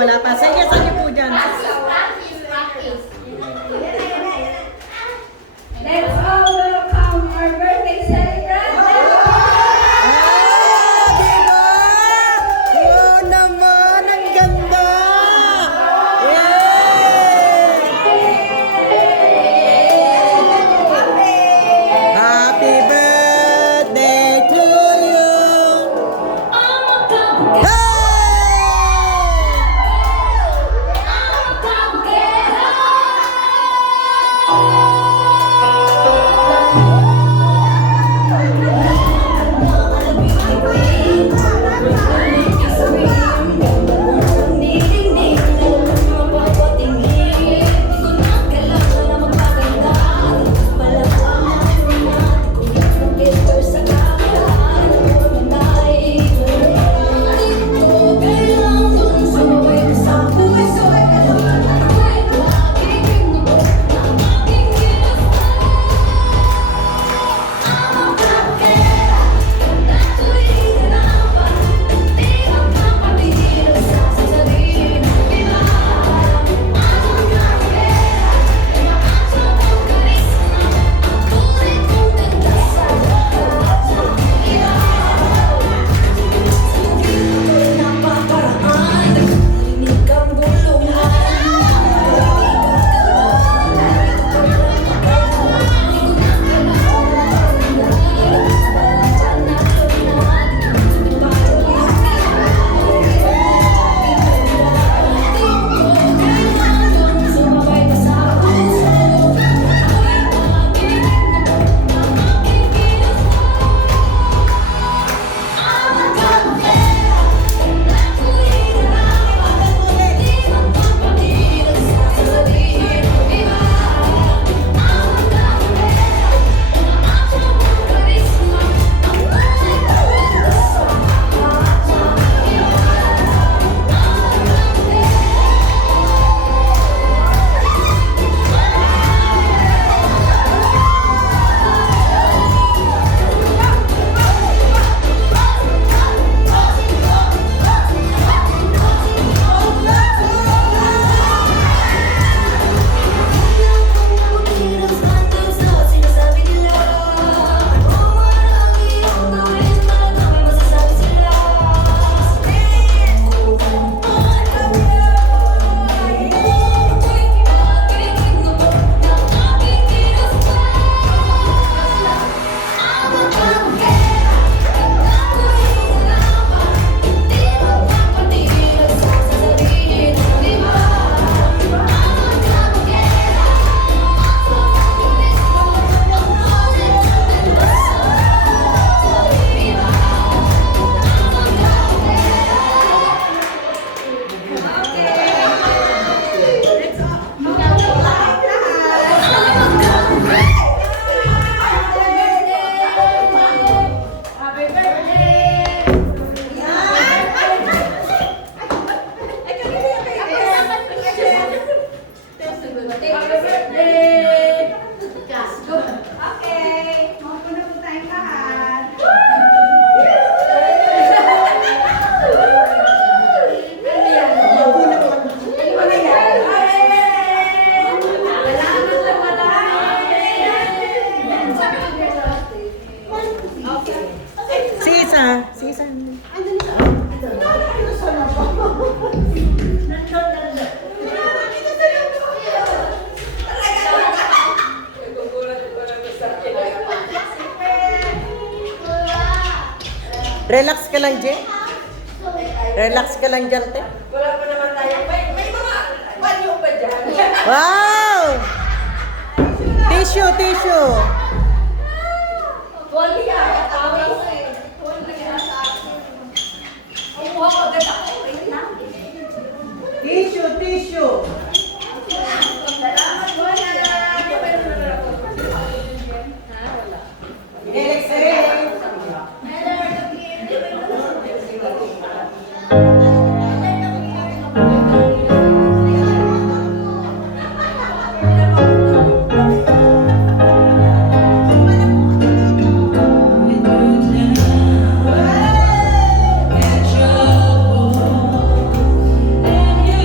wala pa. Sige, sige po dyan. Let's all welcome our birthday celebrant. Diba? Oo naman, ang ganda! Happy birthday to you! Relax ka lang, Je. Relax ka lang dyan, te. Wala pa naman tayo. May mga panyo pa dyan. Wow! Tissue, tissue. Tuwalya. Ang mukha ko agad ako. Tissue, tissue. Salamat, Wala. Relax ka rin. And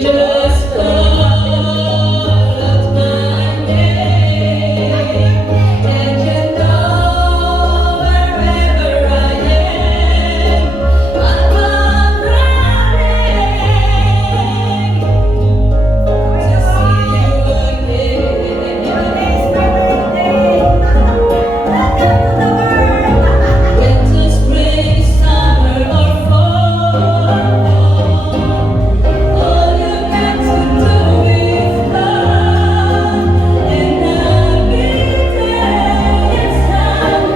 just call my name, and you know wherever I am, I'll come running to see you again. Winter, spring, summer, or fall, all you got to do is come, and I'll be there. It's not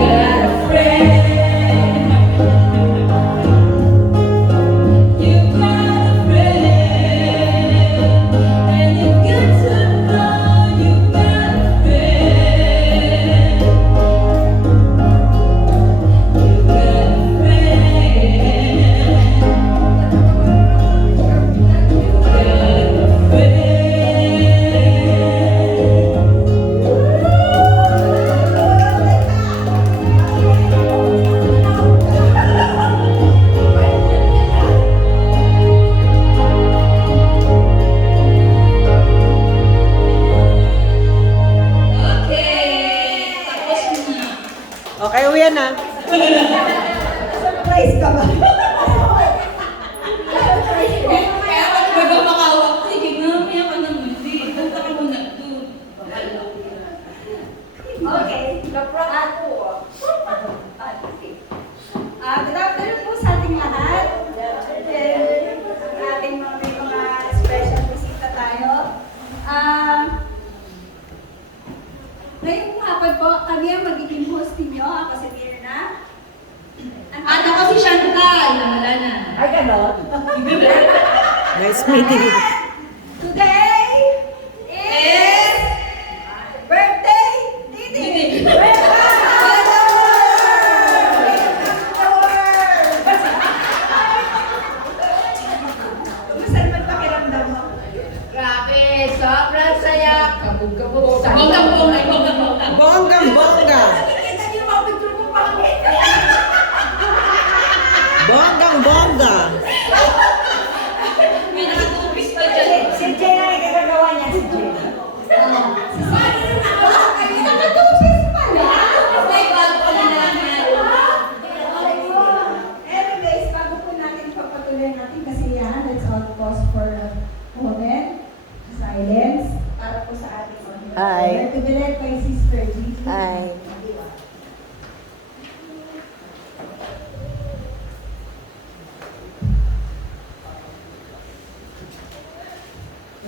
got a friend. You got a friend, and you got to know you got a friend. You got a Okay, tapos na. Okay, uwi na. Surprise ka ba? Kaya ako baga makawak. Sige na, maya ka naman. Hindi, punta ka muna doon. Okay. Good afternoon po sa ating lahat. And ang ating may mga special bisita tayo. Ngayong hapon po, kami ang magiging host ninyo. Ako si Mirna. At ako si Chantal. Wala na. Ay, gano'n? Nice meeting you. Today is birthday Didi! Kumusta naman pakiramdam mo? Grabe, sobrang saya. Kabog-kabog. Bonggang-bongga, bonggang-bongga. Bonggang-bongga. Nakikita niyo yung mga picture ko pangit. Bonggang-bongga. May nakatupis pa dyan. Si Jay na nagkakagawa niya, si Jay. Nakatupis pala! May bago ko na naman. Anyways, bago po natin papatuloy natin kasi yan, let's all pause for a moment. Silence. Para po sa ating honor. Hi. To be led by Sister Gigi. Hi.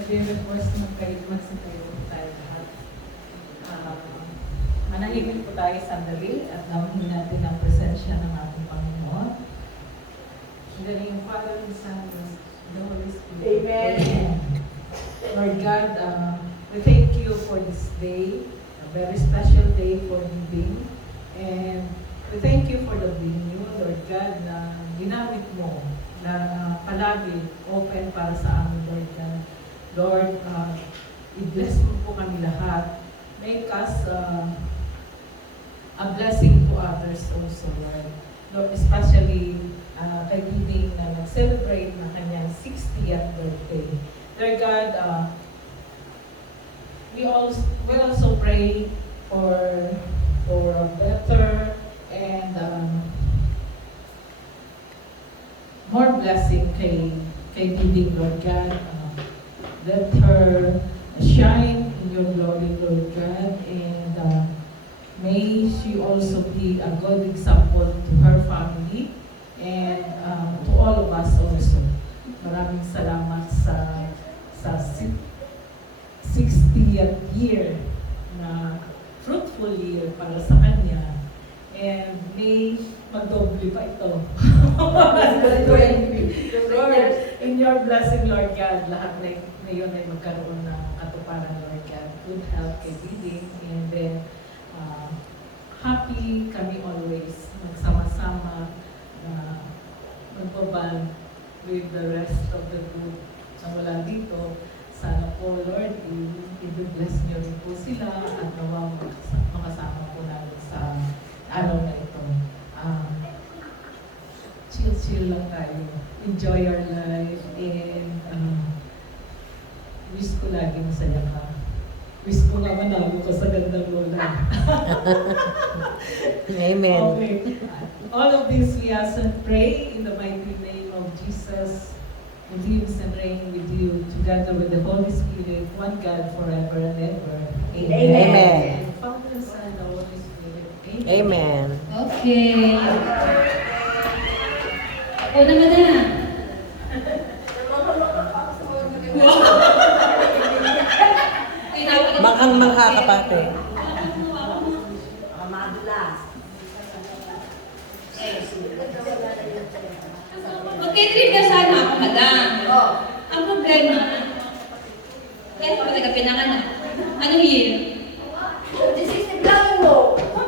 Nag-reverse ng kaligmas sa kayo tayo lahat. Manahimik po tayo sandali at namuhin natin ang presensya ng ating Panginoon. In the name of Father, and Son, and the Holy Spirit. Amen. Lord God, we thank you for this day, a very special day for living. And we thank you for the venue, Lord God, na ginamit mo na palagi open para sa amin, Lord God. Lord, i-bless mo po kami lahat. Make us a blessing to others also, Lord. Lord, especially kay Diding na nag-celebrate na kanyang 60th birthday. Lord God, we also pray for a better and more blessing kay Diding, Lord God. Let her shine in your glory, Lord God, and may she also be a good example to her family and to all of us also. Maraming salamat sa 60th year na fruitful year para sa kanya. And may magdoble pa ito. Lord, in your blessing, Lord God, lahat na ngayon ay magkaroon ng katuparan, Lord God. Good health kay Diding, and then happy kami always magsama-sama na magbaband with the rest of the group na wala dito. Sana po, Lord, i-bless niyo rin po sila at nawang makasama po namin sa araw na ito. Chill-chill lang tayo. enjoy our life, and wish ko lagi masaya ka. Wish ko nga manalo ka sa gandang lola. Amen. Okay. All of this we ask and pray in the mighty name of Jesus, who lives and reigns with you, together with the Holy Spirit, one God forever and ever. Amen. Amen. Father, Son, and Holy Spirit. Amen. Okay. Ako naman na. Manghang-mangha ka pati. Magkitrip sana ako, madam. Ang problema, kaya pa talaga pinanganak. Anong year? Disisiplano mo.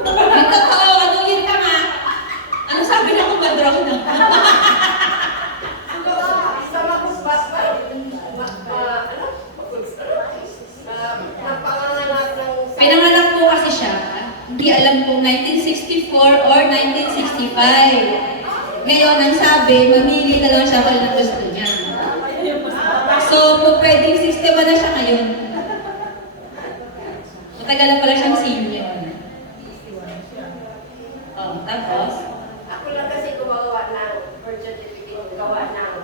Yung totoo, anong year ka nga? Anong sabi na ko, madraw na? Sa makusbas ba? Napanganganak ng... Pinanganak po kasi siya, hindi alam kung 1964 or 1965. Ngayon, ang sabi, mamili na lang siya kung anong gusto niya. So, kung pwedeng 61 na siya ngayon. Matagal na pala siyang senior. Oh, tapos? Ako lang kasi gumagawa ng birth certificate, gawa ng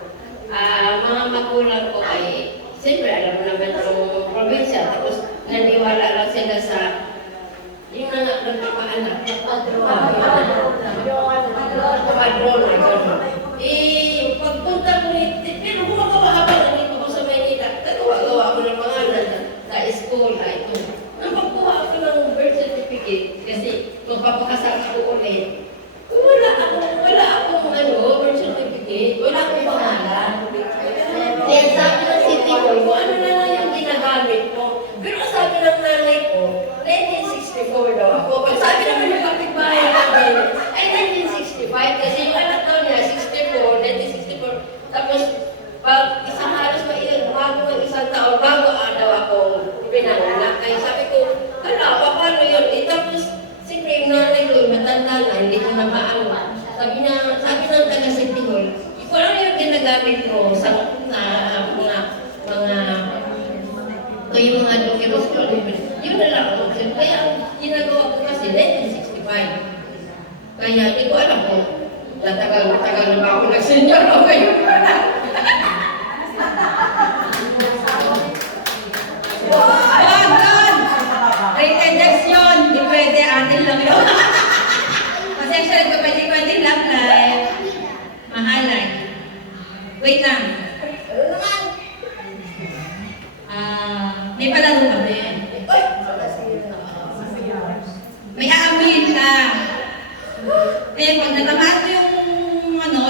Mga magulang ko ay, siyempre alam mo naman itong probinsya, tapos naniwala lang sila sa yung mga mga anak. Padrona, gano'n. Pagpunta ko pero gumagawa ka ba? Nandito ko sa Maynila, nagawa ako ng mga sa school, ito. Nang pagkuha ako ng birth certificate, kasi magpapakasal ako ulit, wala akong birth certificate, wala akong pangalan. Kaya sabi ng city ko, ano na lang yung ginagamit mo. Pero sabi ng nanay ko, 1964 daw ako. Pag sabi naman ng kapitbahay namin, ay 1965 kasi yung anak daw niya, 1964. Tapos, pag isang halos bago ng isang taon, bago daw ako pinanganak. Kaya sabi ko, paano yun? Tapos, siyempre yung nanay ko, matanda na, hindi ko na maano. Sabi ng taga-City Hall, ikaw lang yung ginagamit mo sa yung mga documents ko. Yun na lang ako. Kaya ang ginagawa ko kasi 1965. Kaya hindi ko alam kung tatagal na ba ako nag-senior o ngayon. Doon! Pretenders yun! Di pwede, atin lang yun. Pasensya rin ko, pwede love life. Mahalay. Wait lang. ano naman? May palaro kami. May aamuyin ka. Kaya pag natamaan mo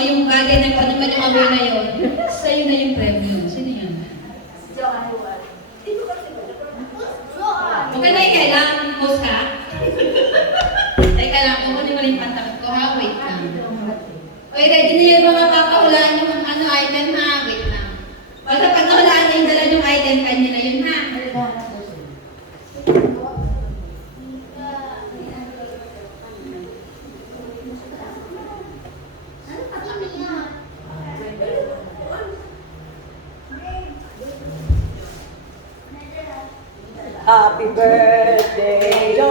yung bagay na kung ano man yung amoy na yun, sa'yo na yung premyo. Sino yun? Huwag ka na ikailang, host ka. Teka lang, kukunin mo rin yung pantakot ko ha, wait lang. Okay, ready na yung mga papahulaan yung item ha, wait lang. Basta pag nahulaan niya yung dala yung item, kanya na yun ha. Happy birthday to you.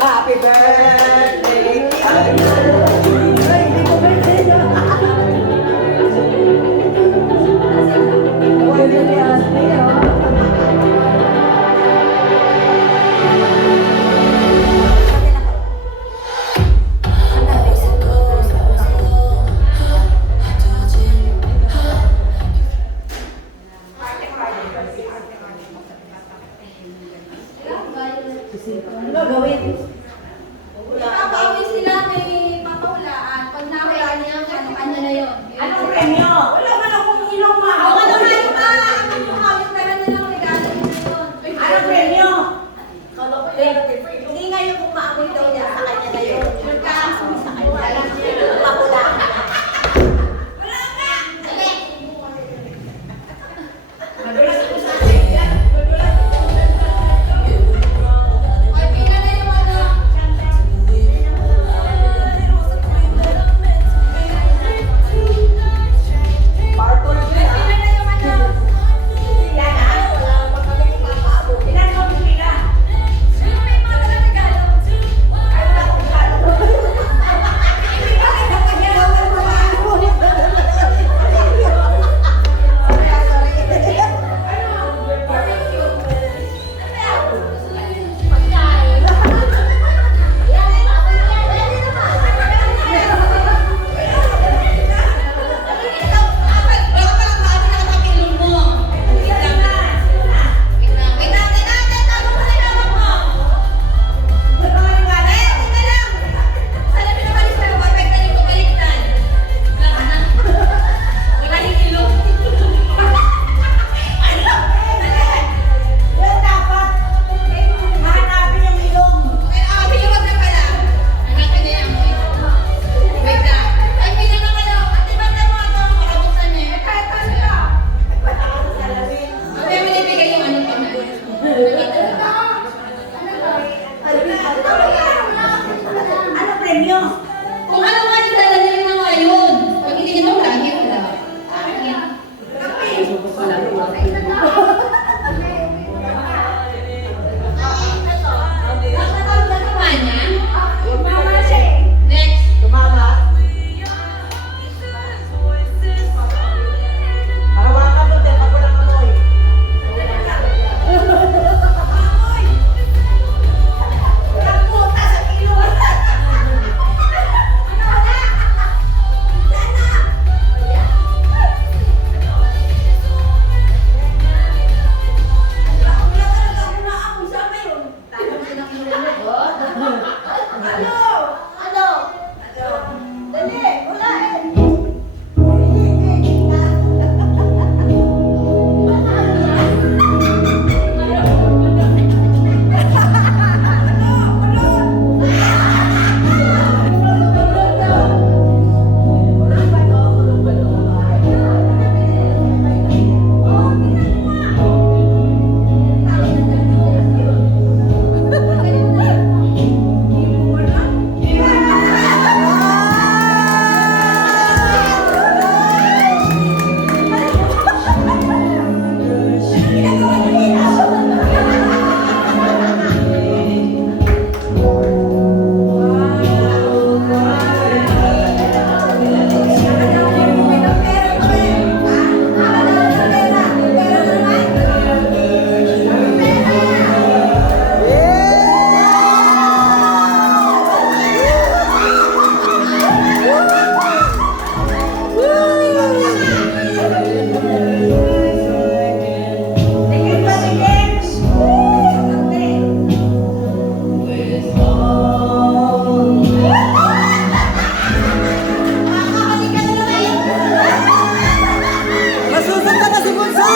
Happy birthday Ano gawin? premyo. Kung ano nga yung dala niyo na ngayon. Pag hindi niyo lagi, wala. Akin. Nakatawag na naman niya. Mama siya eh. Next. Tumama. Hawakan mo, te. Pag walang amoy. Ang puta sa ilong. Ano wala? Sana. Wala talaga una ako sa mayon. Ano? Ano? Dali, wala eh. Masusok ka na si Bunso!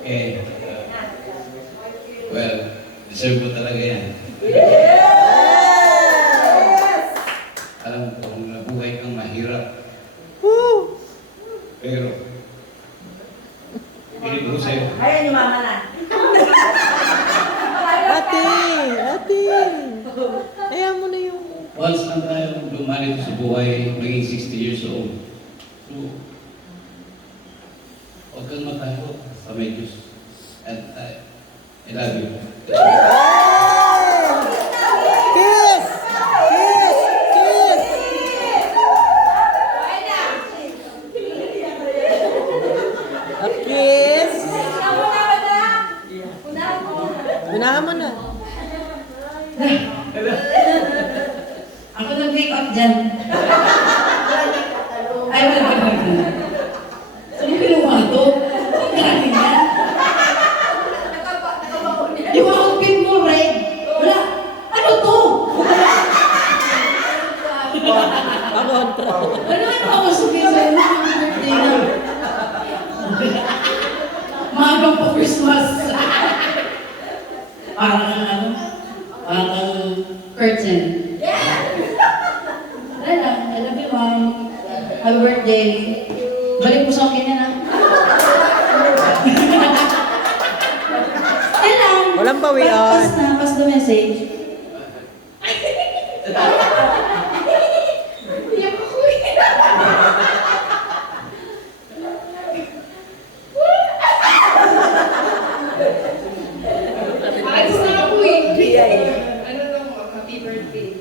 Okay. Well, deserve mo talaga yan. Yes! Alam ko, nabuhay kang mahirap. Woo! Pero, pilit ko sa'yo. Ayan yung mama na. Ate! Ate! Ayaw mo na yung... Once ang tayo lumali sa buhay, naging 60 years old. So, huwag kang matayo sa may Diyos. And I love you. Kiss! Kiss! Kiss! A kiss! Unahan mo na. Ako nag-wake up dyan. Ay, wala. Ano ginawa to? Ang galing yan. Yung outfit mo, Red. Wala. Ano to? Pakontra. Ano ako sabihin sa'yo? Happy birthday na. Magang pa Christmas. Parang ano? Parang curtain. Wala lang. I love you, Mom. Happy birthday. Balik mo sa akin yan, ha? Yan lang. Walang bawian. Pass the message. Iyak ako eh. Alis na ako eh. Ano lang mo, happy birthday.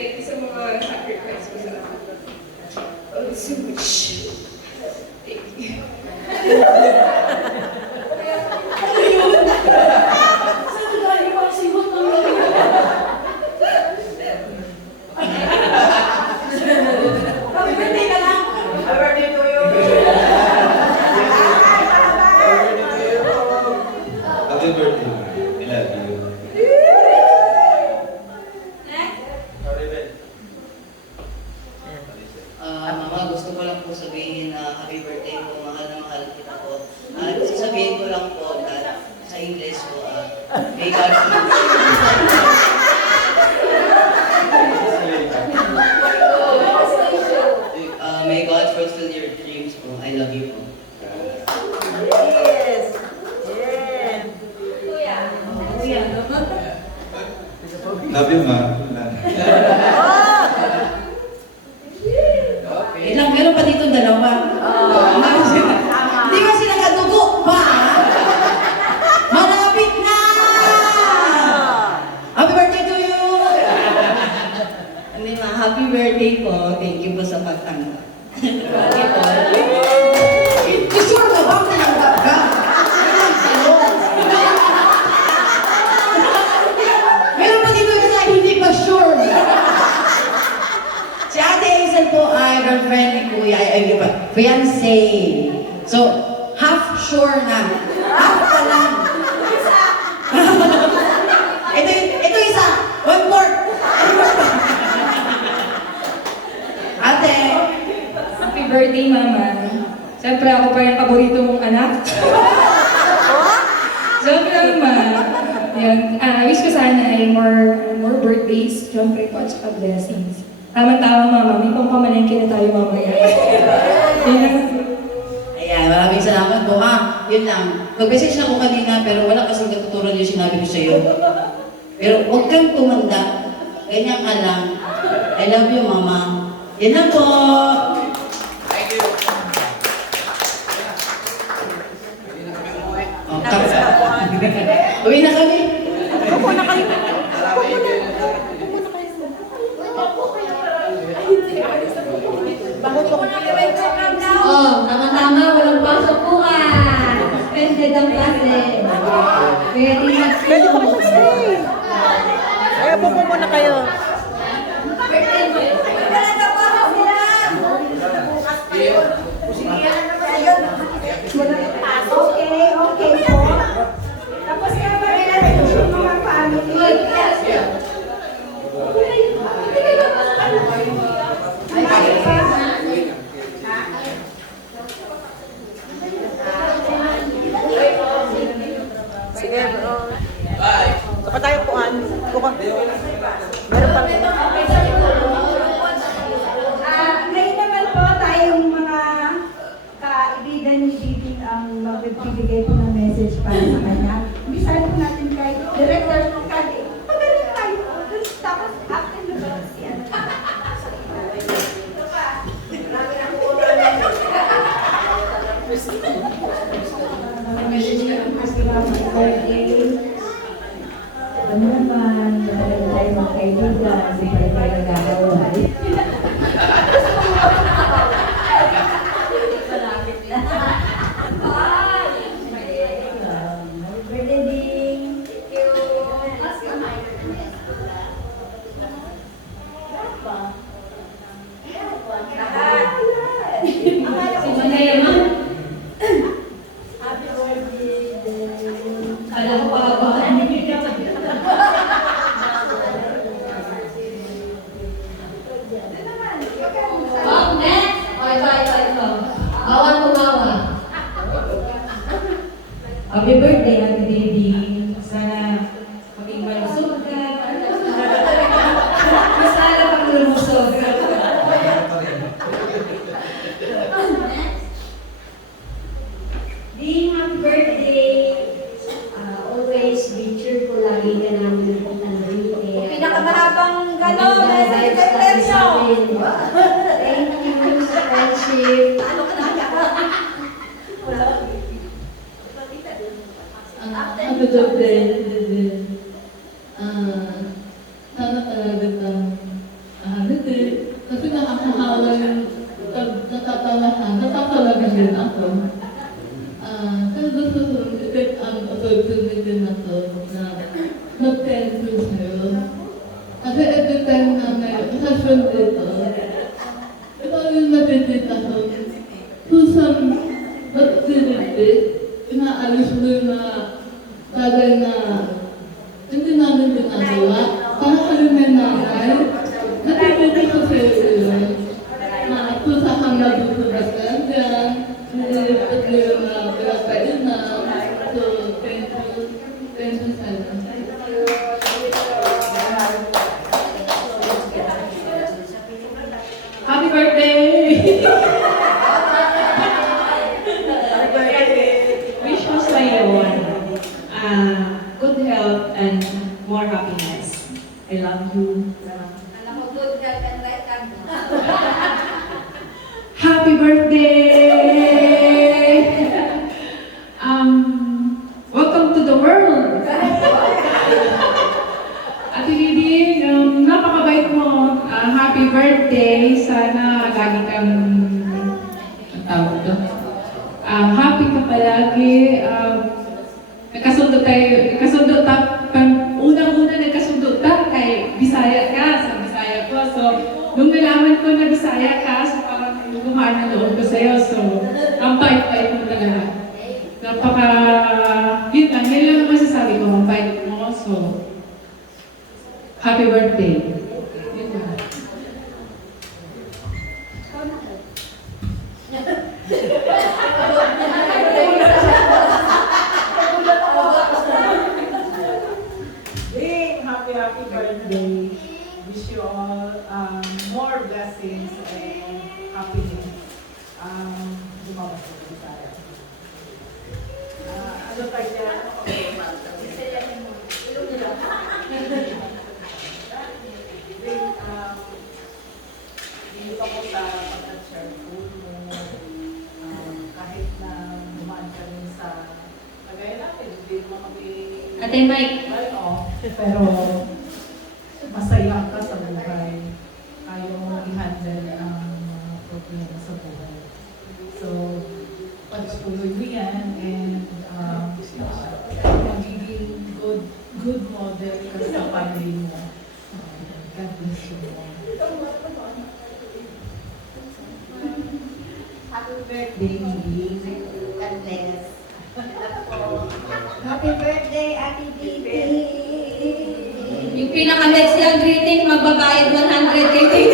Thank you sa mga sacrifice mo sa akin. Oh, so much. Thank you. Saan galing ako si Hot ng Happy birthday ka lang. Happy birthday to you. Happy birthday. I love you. Mama, gusto ko lang po sabihin na happy birthday po, mahal na mahal kita po. Sasabihin ko lang po na sa English po, may God may God fulfill your dreams po. I love you po. Yes! Yes! Love you, ma. Wait lang, meron pa dito dalawa. Hindi ba sila kadugo pa? Malapit na! Happy birthday to you! Hindi ma, happy birthday po. Thank you po sa pagtanggap. Happy po. Sure ka bang tanggap ka? Meron pa dito na hindi pa sure. Si Ate Hazel po ay girlfriend ni Kuya, ay fiancé. So, half sure na. Half pa lang. ito isa. 1/4. Ate, Happy birthday, Mama. Siyempre ako pa yung paborito mong anak. Siyempre, Mama. Yan. Wish ko sana ay more birthdays. Siyempre po at saka blessings. Tama-tama, Mama. May pampamalengke na tayo mamaya. Yan. Ayan, maraming salamat po ha. Yun lang. Mag-message na ako kanina pero wala kasing natutunan yung sinabi ko sa'yo. Pero huwag kang tumanda. Ganyan ka lang. I love you, Mama. Yan lang po. Thank you. Oh, uwi na kami. oh, tama-tama, walang pasok bukas. Suspended ang klase. Very much. Pwede ko mag-stay. Ayaw po muna kayo. Okay, okay po. Tapos na ba yung mga family? Sige, bro. Saka tayo puan. Buka. Meron pa. Ngayon naman po tayong mga kaibigan ni Bibi ang magbibigay po ng message para sa kanya. Umpisahan po natin kay Director Kali. Magaling tayo. Tapos after the boss yan. Ano naman, dahil tayo mga kaibigan, hindi pa rin tayo nagkakawal. Kala ko pa ba? Oh, next! Ito. Bawal tumawa. Happy birthday, Ate Baby. Sana maging malusog ka. Sana pag lumusog ka. Ding, happy birthday! Always be cheerful, lagi ka namin nandito. Pinakamahabang gano'n, Thank you sa friendship. Happy birthday. Sana talaga kasi nakakahawa yung natatalaga din ako. Kasi gusto ko i-take ang opportunity na to na mag-thank you sa'yo. Kasi every time na may okasyon dito, ikaw yung natitita ko. Susang magsilipit, inaalis mo yung mga bagay na hindi namin ginagawa. Para kayo may nanay, natitita ko sa'yo yun. Na susa kang nabutubasan dyan, nililipat mo yung mga pinapainan. So, thank you. Thank you sana. Happy birthday! Wish ko sa'yo good health and more happiness. I love you. Alam mo, good health and right hand. Happy birthday! Welcome to the world! Ate Lily, napakabait mo. Happy birthday. Sana lagi kang ang tawag doon. Happy ka palagi. Nagkasundo unang-una nagkasundo ta kay Bisaya ka, sa Bisaya ko. So, nung nalaman ko na Bisaya ka, so parang lumaan na loob ko sa'yo. So, ang bait-bait mo talaga. Yun lang ang masasabi ko, ang bait mo. So, happy birthday. Yun lang. Ding, happy birthday. Wish you all more blessings and happiness. Gumawa sa Bisaya. Ano kanya? Hindi pa po sa pagka-share food mo. Kahit na dumaan ka rin sa kagaya natin, hindi mo Ate Mike. pero masaya ka sa buhay. Kaya mo i-handle ang mga problema sa buhay. So, pagtuloy mo yan and magiging good model ka sa family mo. God bless you all. Happy birthday, God bless. Happy birthday, Ate Bibi! Yung pinaka-next yung greeting, magbabayad 100 kay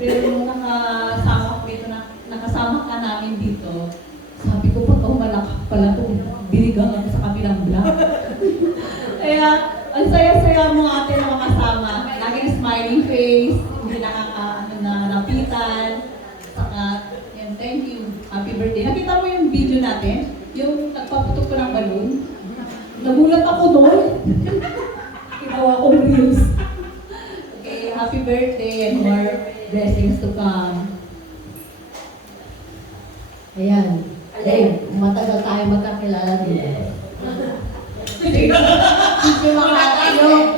Pero nung nakasama ka namin dito, sabi ko, pagka humalakak pala ito, binigang ako sa kabilang block. Kaya, ang saya-saya mo ate na makasama. Laging smiling face, hindi nakakanapitan. Saka, yan, thank you. Happy birthday. Nakita mo yung video natin? Yung nagpaputok ko ng balloon? Nagulat ako doon. Ginawa kong reels. Okay, happy birthday and more blessings to come. Ayan. Dave, matagal tayo magkakilala dito. Kasi yung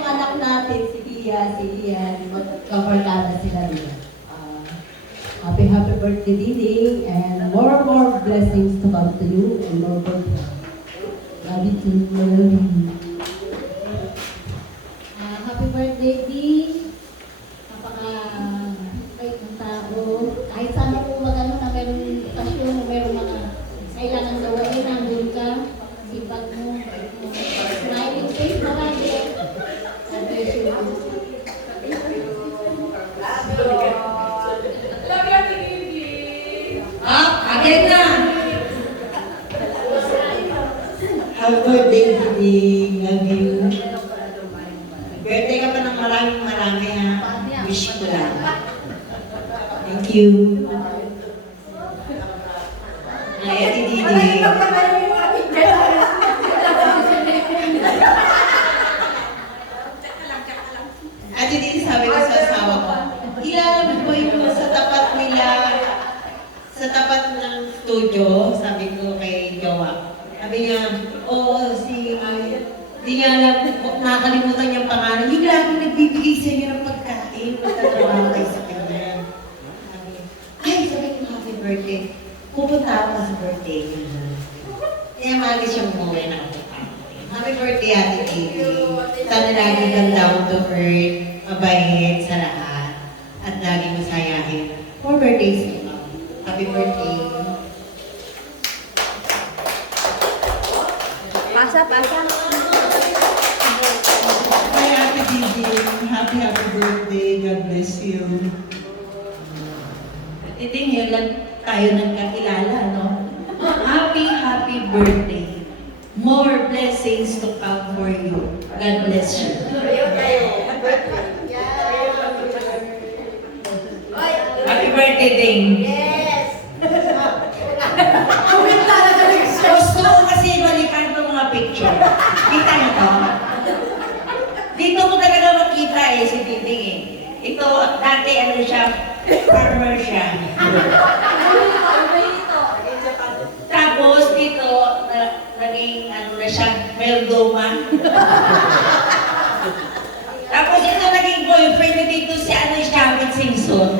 anak natin, si Ian, magkabarkada sila dito. Happy birthday, Didi, and more blessings to come to you, and more birthday. Love you too, happy birthday, Didi. Napaka-bait ng tao. Kahit saan ako magano na meron okasyon, na meron mga kailangan gawin, nandun ka, sipag mo, smiling face, marami. God bless you. Agad na! Happy birthday, Didi. Love you. Birthday ka pa ng marami ha. Wish ko lang. Thank you. Ay, Ate Didi. Ate Didi, sabi ko sa asawa ko, ilan mo yung sa tapat nila, sa tapat ng studio, sabi ko kay Jowa. Sabi niya, di niya alam, nakakalimutan niyang pangalan. Yung lagi nagbibigay sa inyo ng pagkain, pagkatrabaho kayo sa kanya. Sabi ko, happy birthday. Pupunta ako sa birthday niya. Kaya mali siyang umuwi na ako. Happy birthday, Ate Didi. Sana lagi kang down to earth, mabait sa lahat, at lagi masayahin. 4 birthdays ka pa. Happy birthday. Pasa. Hi, Ate Didi. Happy birthday. God bless you. Titing, yun lang tayo nagkakilala, no? Happy birthday. More blessings to come for you. God bless you. Happy birthday, Ding. Gusto ko kasi balikan itong mga picture. Kita niyo to? Dito ko talaga makita si Ding eh. Ito, dati siya, farmer siya. Tapos dito, naging na siya, Meldoma. Tapos ito naging boyfriend na dito si Shabit Simpson.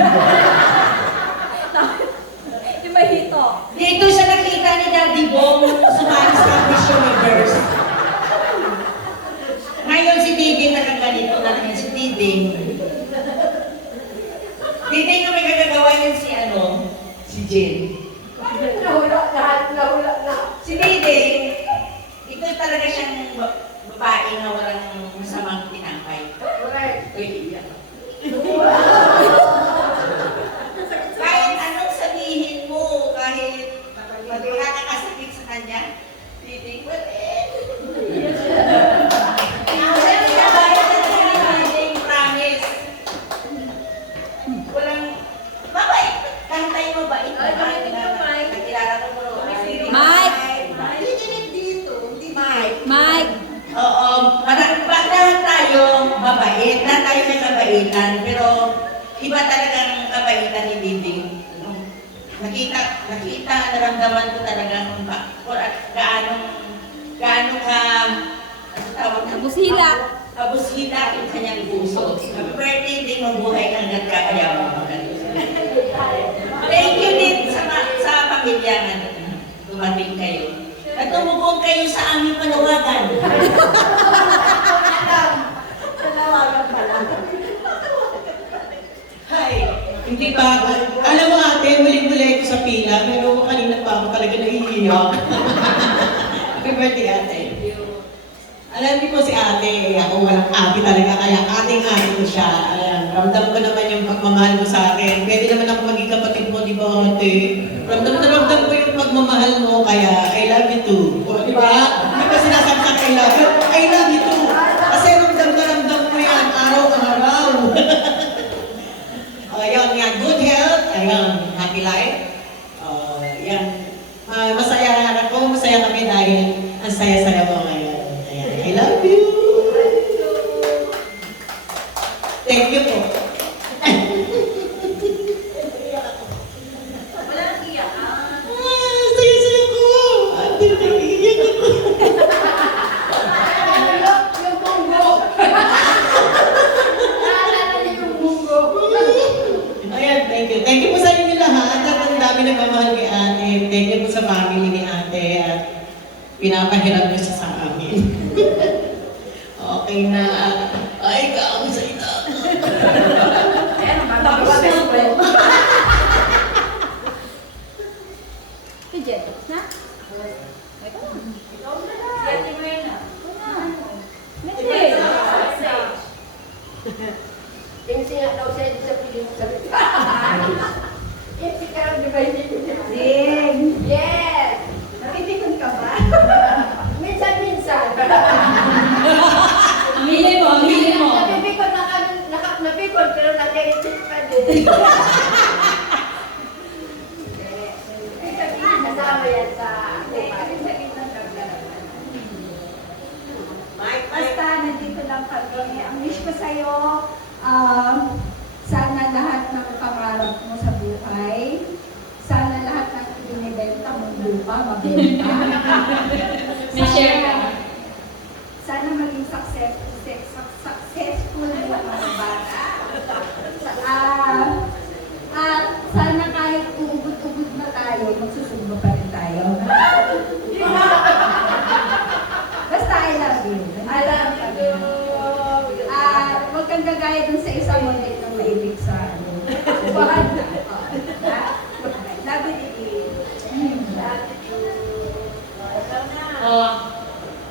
Dito siya nakita ni Daddy Bong sumali sa Miss Universe. Ngayon si Diding nakaganito na rin si Diding. Diding na may kagagawa niyan si Jen. Si Diding, ito talaga siyang babae na walang masamang tinapay. Kahit anong sabihin mo, kahit nakakasakit sa kanya, Diding, promise. Walang, mabait. Kantay mabait. Nakilala ko mo. Mike! Mike! Oo, lahat tayo mabait, lahat tayo may kabaitan, pero iba talagang kabaitan ni Diding. Nakita, naramdaman ko talaga kung gaano ka, kabusila yung kanyang puso. Happy birthday, Ding, mabuhay kang nagkakayaw. Thank you din sa pamilya na dumating kayo. At tumugong kayo sa aming panawagan. Hi. Hindi pa ako. Alam mo ate, huling-huli ko sa pila, pero kanina pa ako talaga naiiyak. Happy birthday ate. Alam niyo po si ate, ako walang ate talaga, kaya ating-ate ko siya. Ayan. ramdam ko naman yung pagmamahal mo sa akin. Pwede naman ako maging kapatid mo, di ba, ate? Ramdam na ramdam ko yung pagmamahal mo, kaya I love you too. O, di ba? Hindi ko sinasaksak I love you. I love you too. Kasi ramdam na ramdam ko yan, araw-araw. Ayan, yan. Good health. Ayan, happy life. Yan. Masaya ako, masaya kami dahil ang saya-saya mo ngayon. Ayan, I love you. Thank you po. Saya-saya ko. Ate, naiiyak ako. Yung bunggo. Naalala niyo yung bunggo. Ayan, thank you. Thank you po sa inyo lahat. At ang dami nagmamahal ni ate. Thank you po sa family ni ate. At pinapahirap niyo siya sa amin. Okay na. Ay, kausay na. Tapos na. Yung siya daw siya sa piling sa yung si Carol, di ba yun? Zing! Yes! Nakitikon ka ba? Minsan-minsan. Aminin mo, aminin mo. Napipikon na kami, napikon pero nag-iisip pa din. Kasama yan sa Basta, nandito lang kami. Ang wish ko sa'yo, sana lahat ng pangarap mo sa buhay, sana lahat ng binibenta mo lupa, mabenta. May share ka. Sana maging successful yung mga bata. At sana kahit ugod-ugod na tayo, magsusundo pa rin tayo. Basta I love you. I love you. Huwag kang gagaya dun sa isang muntik ng maibig sa ano. Bahal na. Love you. Oh.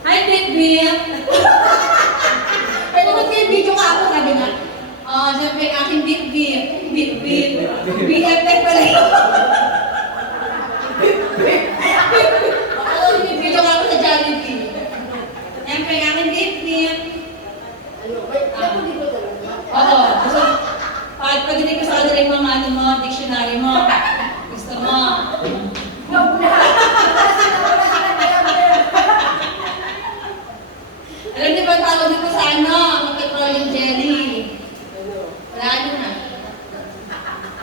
Hi, baby! Pero nag-video ka ako, sabi na. Siyempre, aking bit-bit. Bit-bit. BFF pala yun. Nag-video ka ako sa Jollibee. Siyempre, aking bit-bit. Ano, wait, ako dito talaga. Oo. Gusto, pag-dinig ko sa kanila yung mga ano mo, dictionary mo. Gusto mo. Alam niyo ba ang tawag dito sa ano? Petroleum jelly. Wala nyo na.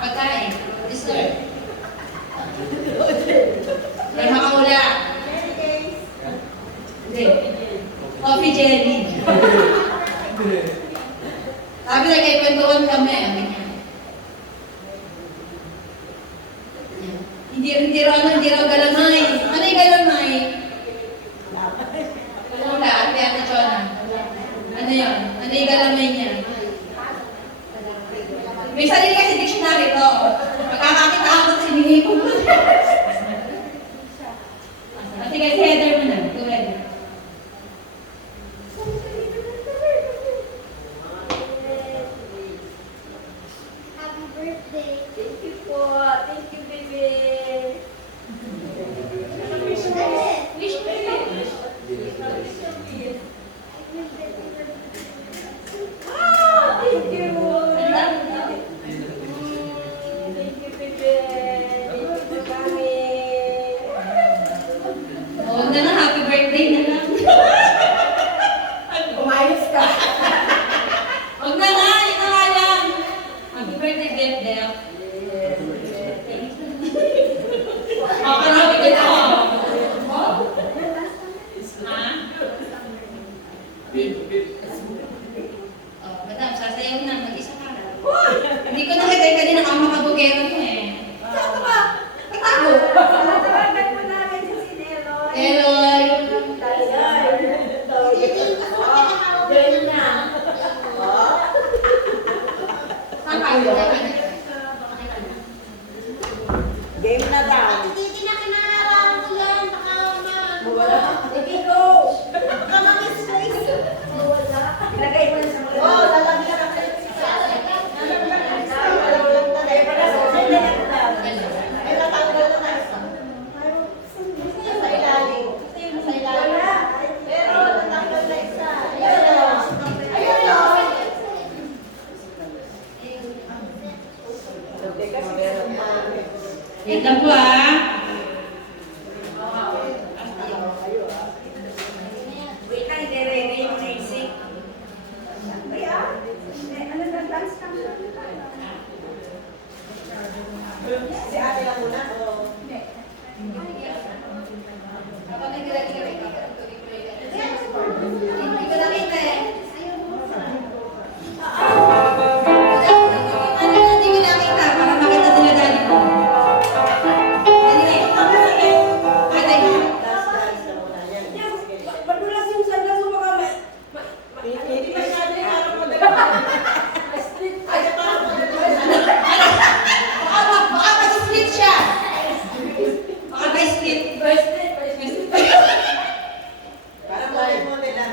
Pagkain. Dessert. May makaula. Hindi. Coffee jelly. Sabi na kay kwentuhan kami. Hindi raw galamay. Ano yung galamay? Wala, ate Chona. Ano yun? Ano yung galamay niya? May sarili kasi dictionary to. Pagkakakita ako sa siningi ko. Sige, si Heather mo na. Go ahead. Happy birthday. Thank you po. Thank you, baby. Wish mo yun. Thank you. Thank you, baby. Thank you, mami. Huwag na lang, happy birthday na lang. Umayos ka. Huwag na nga, yun na nga lang. Happy birthday, Beth Del. Karami ka na. Ha? Madam, sasayaw na, mag-isa ka. Hindi ko nakita yung kanina kamakabugero mo eh. Saan ka ba? Katago. Tawagan mo namin si Sineloy. Eloy. Join na. Saan ka? Game na daw. Titi na kinarawan ko yan. Baka mawala. Titi ko. Baka ma-misplace. Mawala. Ilagay mo na sa mga. Oh, lalagyan ka ng Wait lang po ah. Wait lang, hindi ready yung music. Kuya, ano na dance lang? Si ate lang muna. Kapag nag-graduate ka, hindi ko nakita eh. Hindi ko nakita, para makita sila daddy ko. Madulas yung sandas mo baka Hindi pa siya rin harap mo Ay, parang Baka mag-split siya. Baka ma-split. parang mo nila.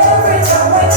Every time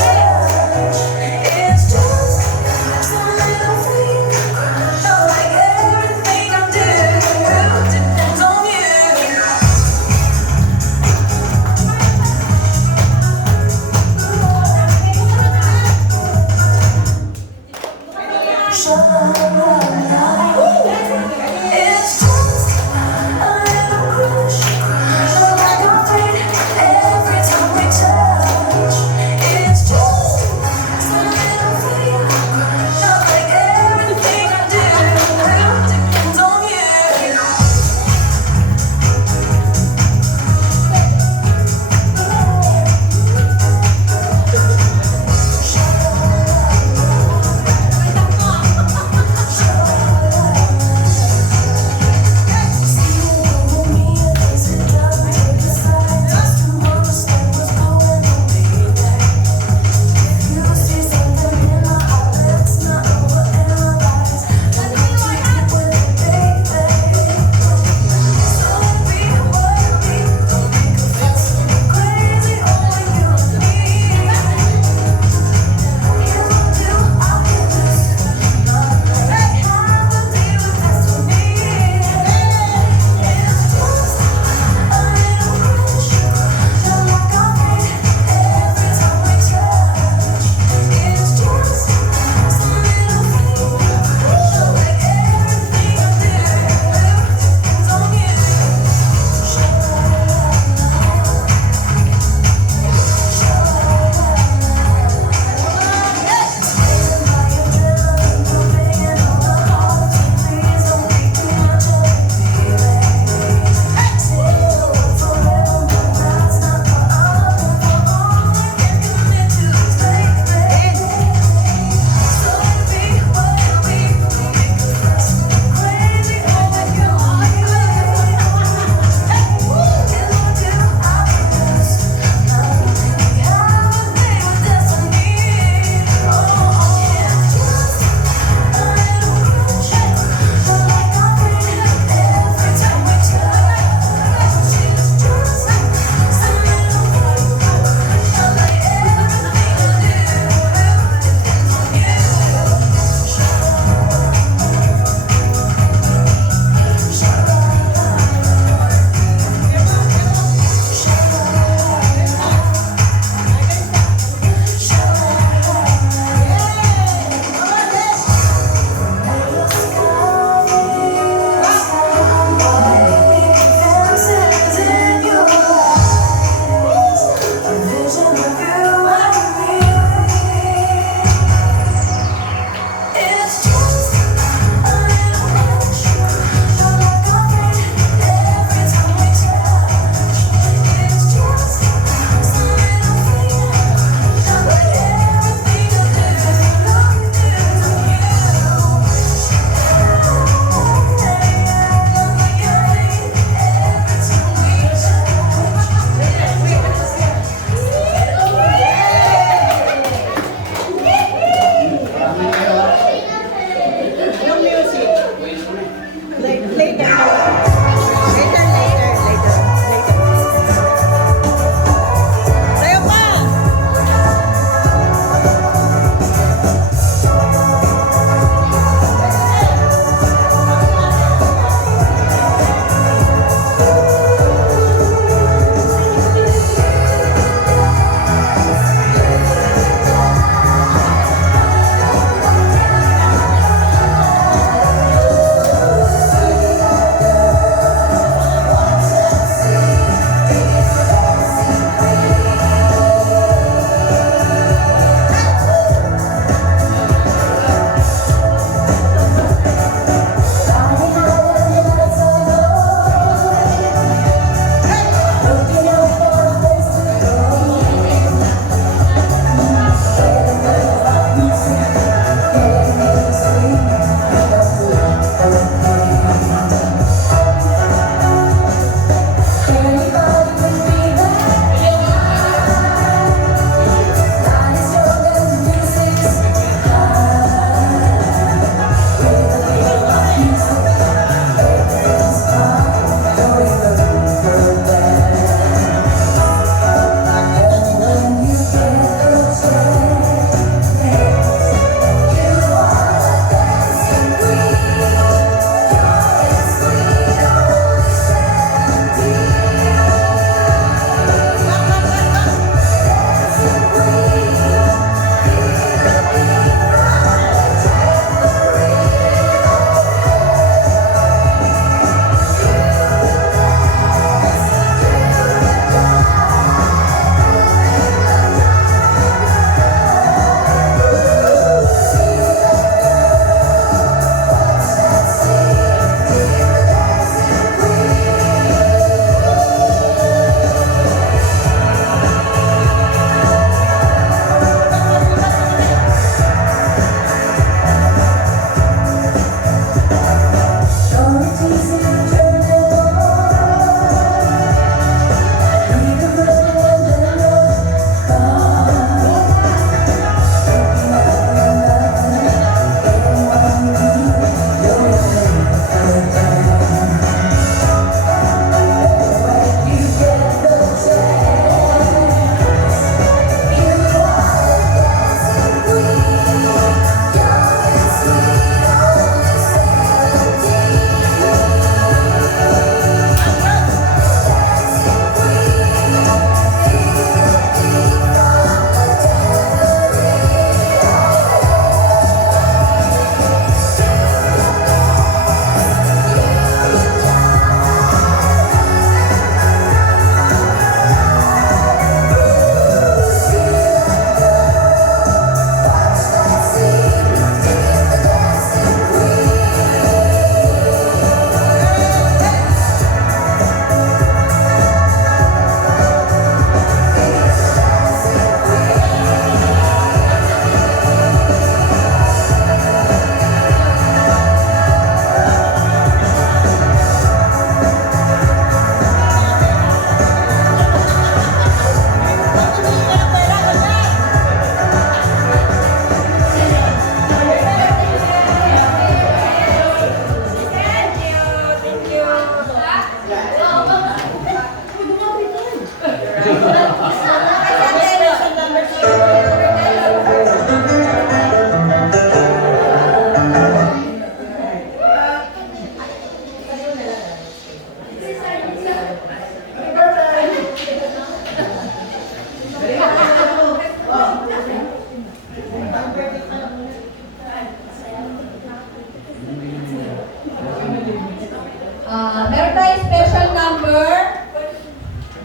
Meron tayong special number.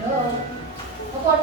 Hello.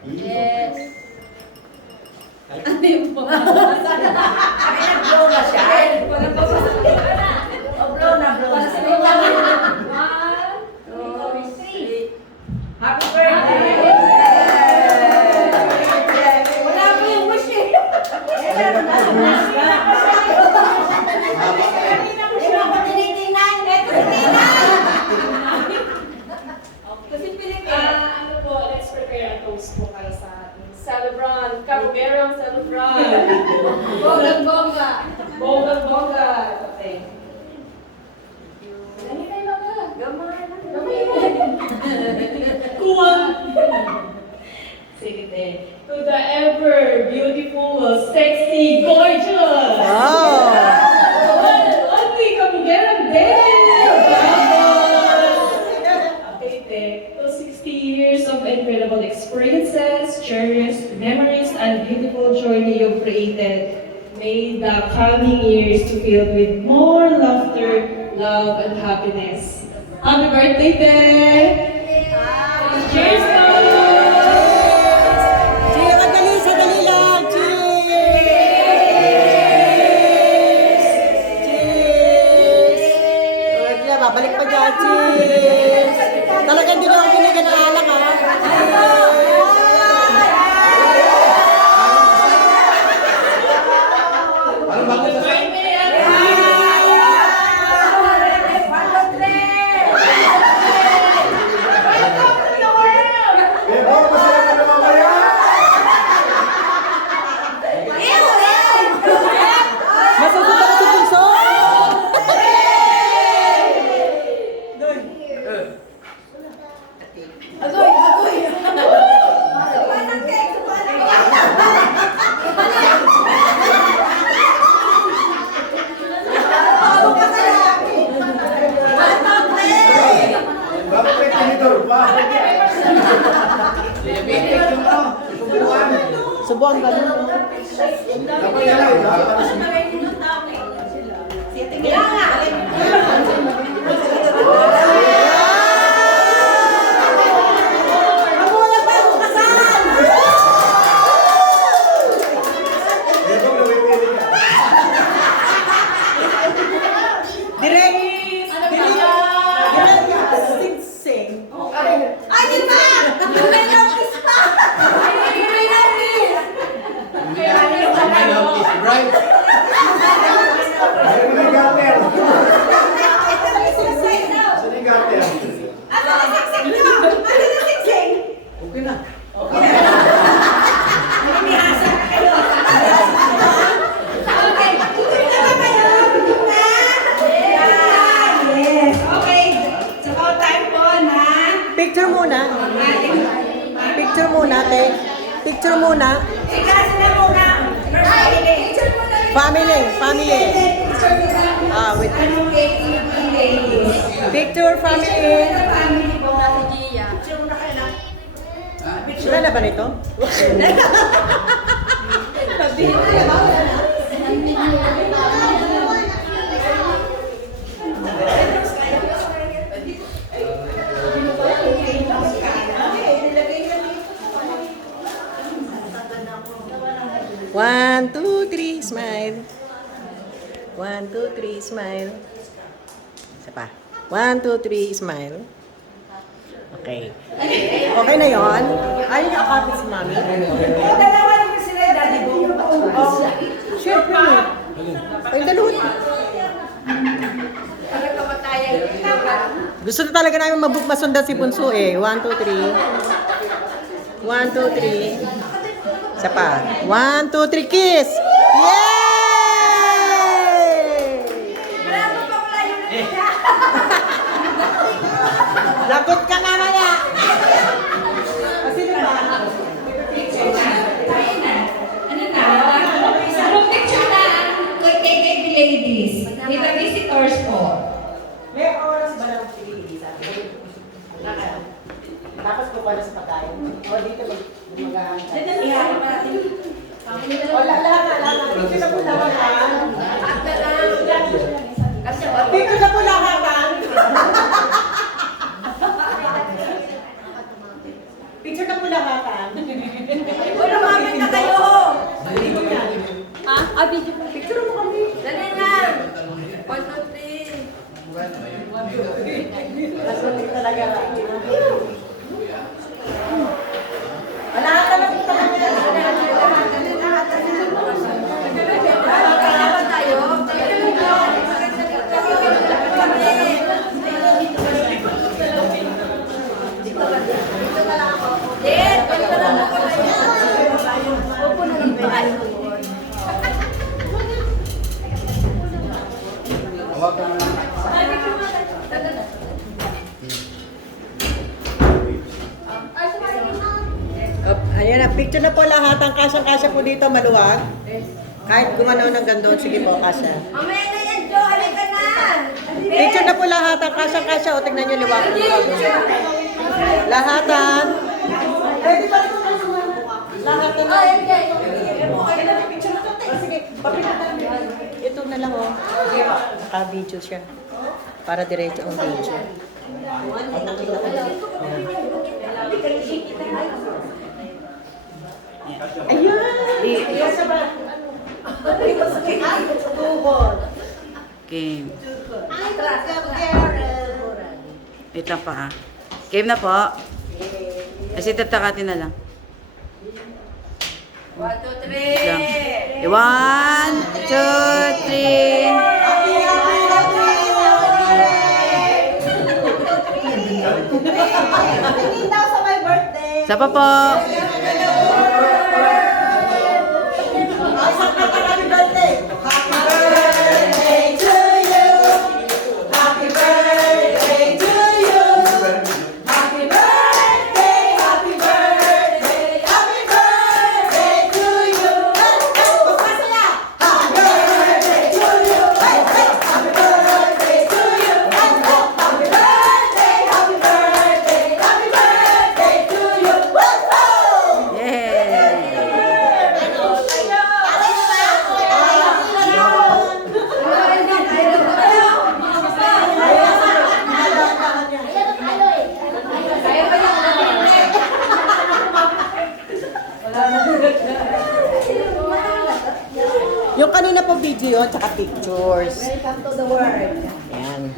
Yes. Ano yung po? Blow na siya. Walang po. Blow na, blow na. Happy birthday! Wala po yung wish eh. Meron na. Meron ko tinitingnan. Ito tinitingnan. Kasi ano po, let's prepare a toast po kayo sa ating Celebron, Cabugerang Celebron. Bonggang-bongga. Bonggang-bongga. Okay. Sige, to the ever beautiful, sexy, gorgeous. Wow! Only Cabugerang din! Okay, to 60 years of incredible experiences, cherished memories, and beautiful journey you've created. May the coming years to filled with more laughter, love, and happiness. Happy birthday, Te! Cheers, Cheers! Sadali lang! Cheers! Cheers! Wala, babalik pa dyan. Cheers! Talagang hindi ako binigyan ng alak, ha? Ano ba sa Masusunod ako sa puso! Bakit may tinidor pa? Subuan ka doon. Dapat yan lang. Right? Okay na. Picture muna. Picture muna, te. Picture muna. Family. Wait. Picture, family. Wala na ba nito? One, two, three, smile. 1, 2, 3, smile. Isa pa. 1, 2, 3, smile. Okay. Okay na yon. Ayaw niya akapit si mami. Dalawa naman sila, Daddy Bo. Oh, syempre. Ay, dalawa. Gusto na talaga namin masundan si Punso eh. 1, 2, 3. 1, 2, 3. Isa pa. 1, 2, 3, kiss! Yay! Lagot ka mamaya! Kasi diba? Ano na? Anong picture na kay ladies? May the visitors po. May oras ba lang pinili sa akin? Tapos ko pala sa pagkain. O, dito mag-aantay. O, lahat. Picture na po lahat. Picture na po lahat. Picture na po lahat. Uy, lumapit na kayo! Ha? Video. Picture mo kami. Dali na! 1, 2, 3. Wala ka na dito lang yan. Kalaban tayo. Dad, balik na lang ako tayo. Upo na lang tayo. Hawakan mo na. Ayan na, picture na po lahat. Ang kasyang-kasya po dito, maluwag. Kahit gumanaw ng gandun, sige po, kasya. Mamaya na yan, Jo. Halika na. Picture na po lahat. Ang kasyang-kasya. O, tignan nyo, liwag. Lahatan. Pwede ba ito na lahatan na? Sige, papilitan. Ito na lang, oh. Naka-video siya. Para diretso ang video. Game. Wait lang pa ah. Game na po. Kasi tatakatin na lang. 1, 2, 3. 1, 2, 3. Tingin daw sa my birthday. Sa pa po. Happy birthday. Happy birthday to you. Happy birthday to you. Happy birthday, happy birthday, happy birthday to you. Masaya. Happy birthday to you. Happy birthday to you. Happy birthday, happy birthday, happy birthday to you. Yeah. Yung kanina po video yun, tsaka pictures. Welcome to the world. Ayan.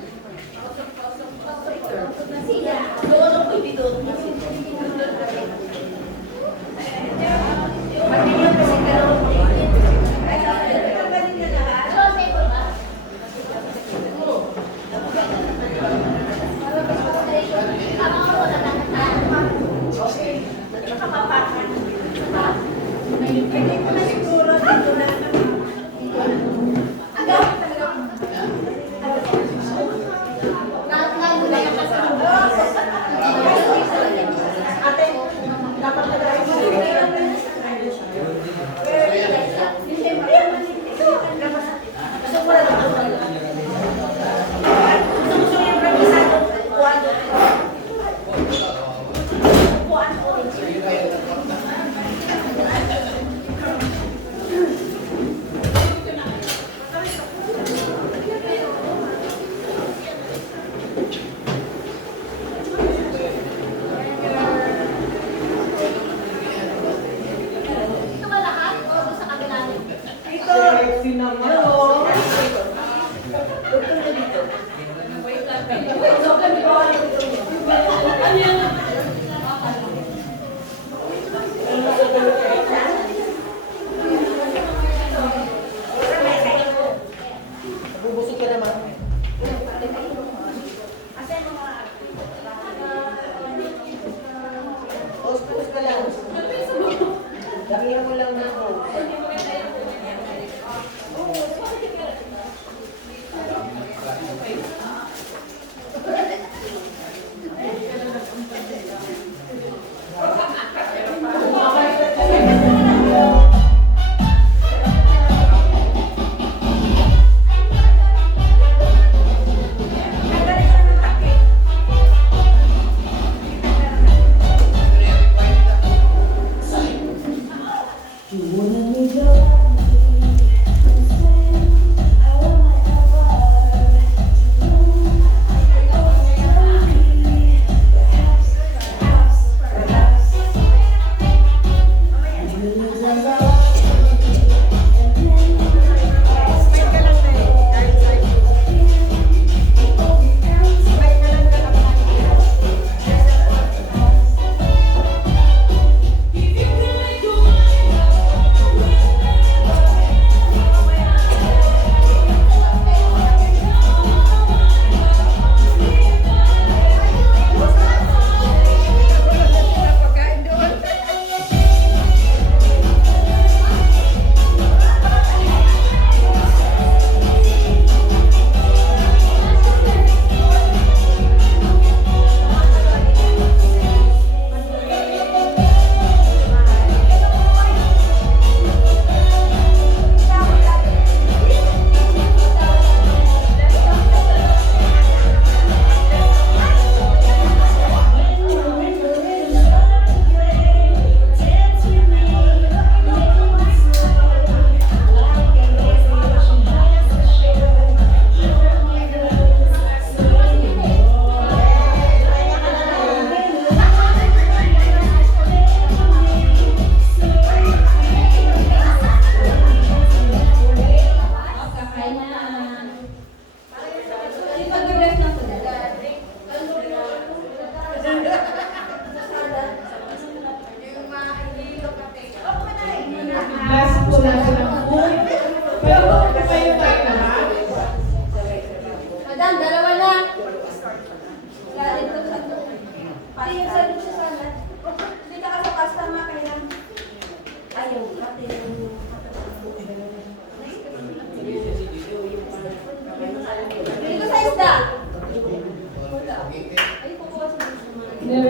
Bubusog ka naman. Post ka lang. Damihan mo lang na ako.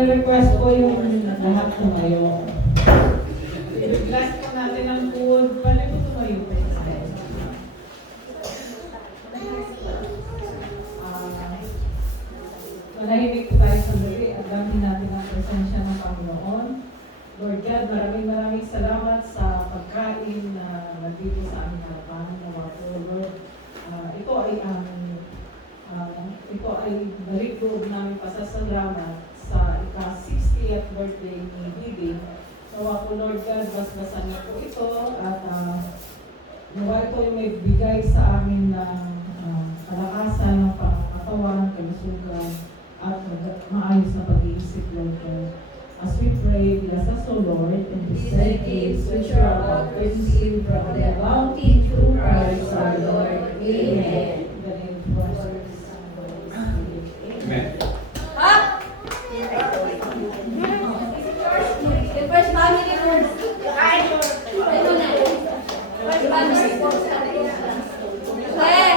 request ko yung lahat tumayo. I-bless po natin ang food. Pwede po tumayo po. Manahimik po tayo sa gabi. Ang dami natin ang presensya ng Panginoon. Lord God, maraming salamat sa pagkain na nandito sa aming harapan. Nawa po, Lord. Ito ay balik-loob namin pasasalamat sa ika-60th birthday ni Bibi. Nawa po, Lord God, basbasan niyo po ito at nawa ito yung may bigay sa amin ng kalakasan ng pangkatawan, kalusugan, at maayos na pag-iisip, Lord God. As we pray, bless us, O Lord, and this gifts which are about to receive from the bounty through Christ our Lord. Amen. In the name of the Father, the Son, and the Holy Spirit. Amen. The first family first. Ito na. First family first. Len!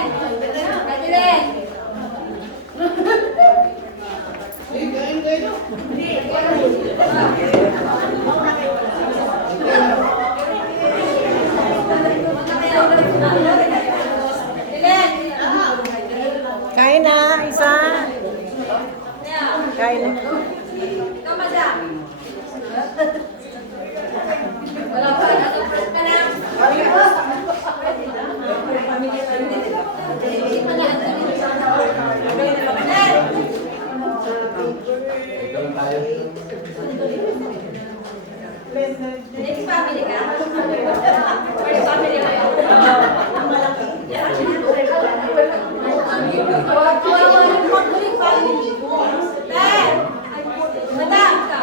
Ate Len! Kain na, isa. Kain na. Ikaw, madam. Wala pa, ano, first ka lang. Next family ka? First family ka? Kawawa yung pag-uling family. Ben! Madam ka?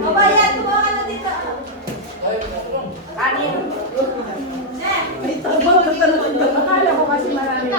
Mabayan, tumawa ka na dito. Kanin. Akala ko kasi marami na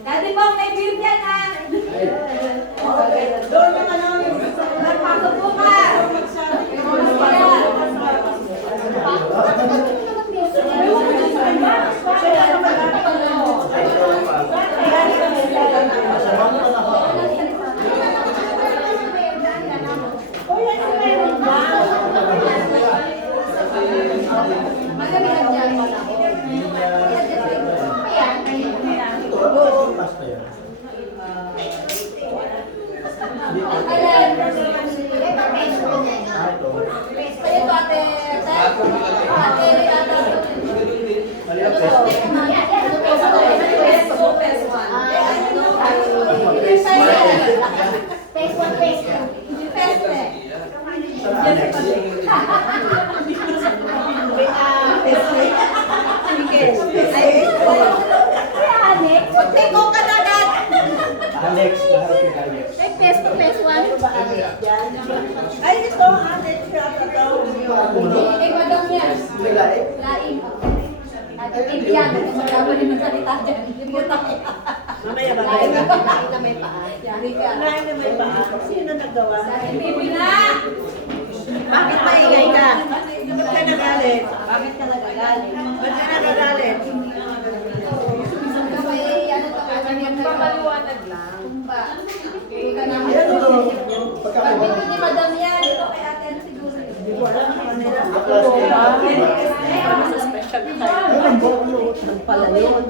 Daddy Bong, may beer dyan ha. doon naman namin. Nagpasubo ka. Akala Alex, lahat ni Alex. Ay, peso, ano ba, Alex? Yan. Ay, ito, ate, ito. Eh, madam yan. Laing. At Indian, magkakaroon din ng salita dyan. Limutan ko. Mamaya ba? Laing na may paa. Yari ka. Lain na may paa. Sino naggawa? Bibi na! Bakit maingay ka? Ba't ka nagalit? Bakit ka nagagalit? Ba't ka nagagalit? Papaliwanag lang. Tumba. Hindi ka namin. Ayan ito. Pagkakaiba. Pag ni madam yan, ito kay ate ano siguro. Hindi ko alam kung ano nila. Pala yun.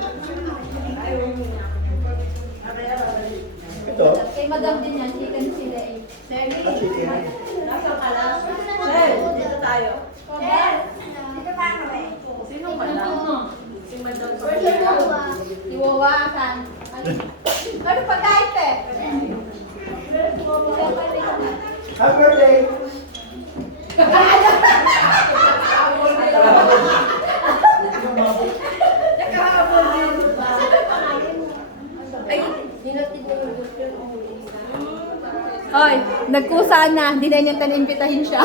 Ito. Kay madam din yan, chicken sila eh. Sergi. Nasa ka lang? Sir, dito tayo. Sir, dito pa kami. Sino madam? Si madam. Si Wawa, saan? Ano pa kahit eh? Happy birthday! Hoy, nagkusa na, hindi na niya tanimpitahin siya.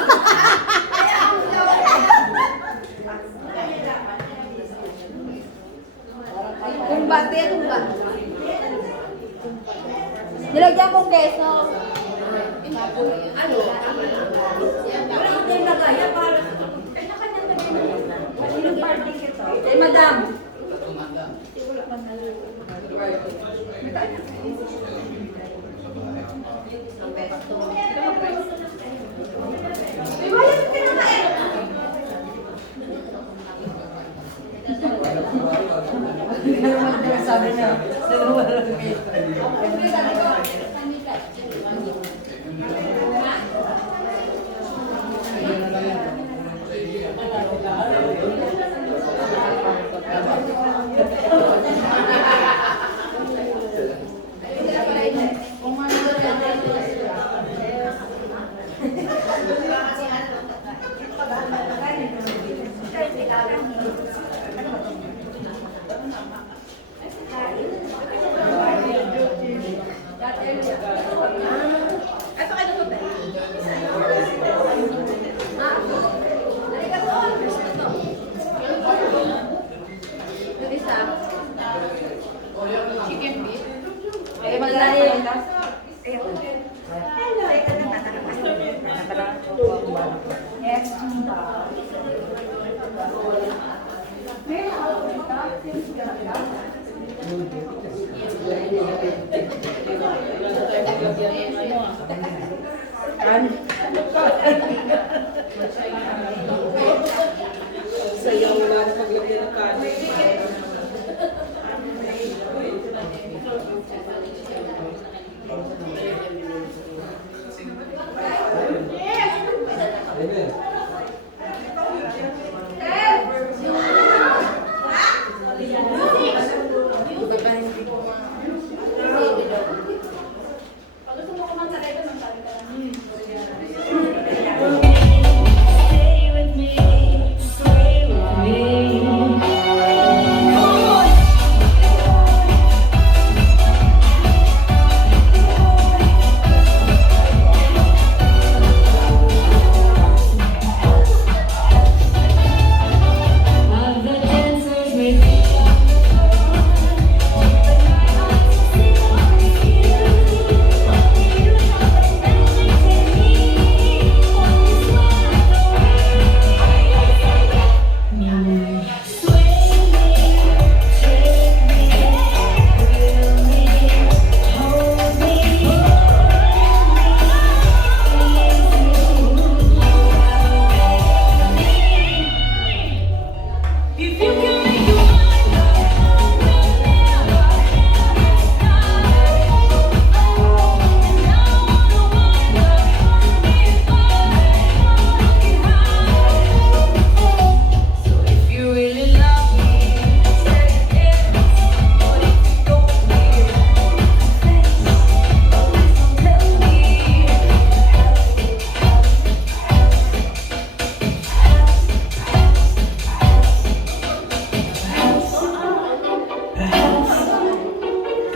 Tumba, tiya tumba. Nilagyan kong keso. Ano? Wala ko din nagaya para Eh, madam. Sabi niya, Sayaw lang paglagyan ng kanin.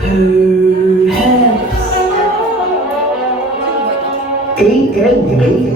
Perhaps ANA.